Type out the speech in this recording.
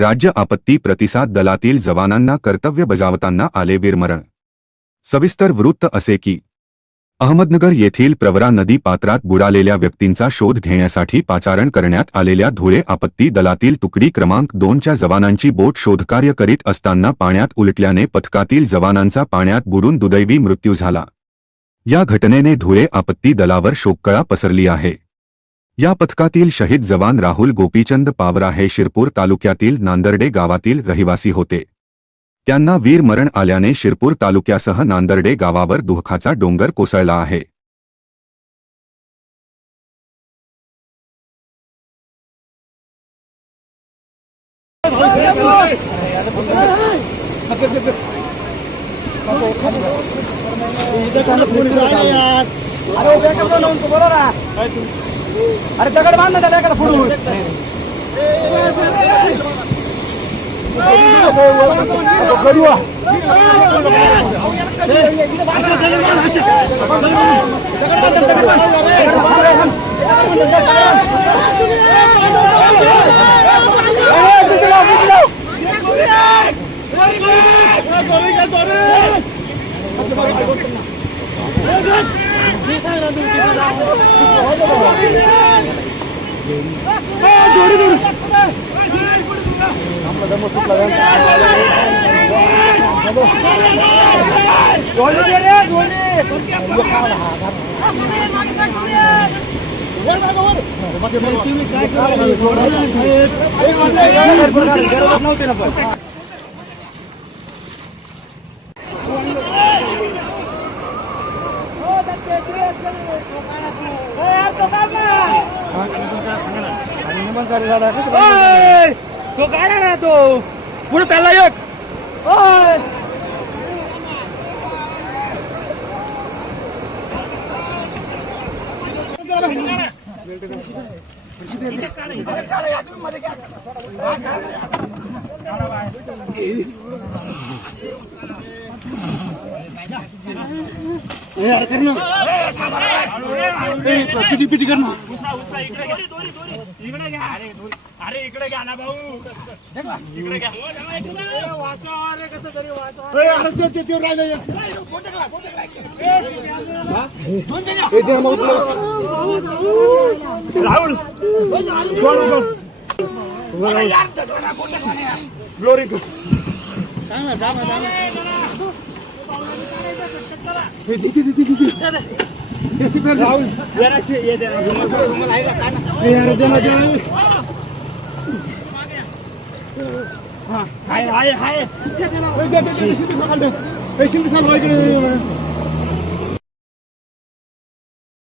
राज्य आपत्ती प्रतिसाद दलातील जवानांना कर्तव्य बजावताना आले वीरमरण। सविस्तर वृत्त असे की अहमदनगर येथील प्रवरा नदी पात्रात बुडालेल्या व्यक्तींचा शोध घेण्यासाठी पाचारण करण्यात आलेल्या धुळे आपत्ती दलातील तुकडी क्रमांक 2च्या जवानांची बोट शोधकार्य करीत असताना पाण्यात उलटल्याने पथकातील जवानांचा पाण्यात बुडून दुर्दैवी मृत्यू झाला। या घटनेने धुळे आपत्ती दलावर शोककळा पसरली आहे। या पथकातील शहीद जवान राहुल गोपीचंद पावरा हे शिरपूर तालुक्यातील नांदर्डे गावातील रहिवासी होते। त्यांना वीरमरण आल्याने शिरपूर तालुक्यासह नांदर्डे गावावर दुःखाचा डोंगर कोसळला आहे। अरे दगड बांध ना त्याला फोडून तो काढा ना तो पुढे चालला एक पिटी करना अरे इकडे घ्या ना भाऊ इकडे घ्या राहुल ग्लोरी राहुल हाय हाय हाय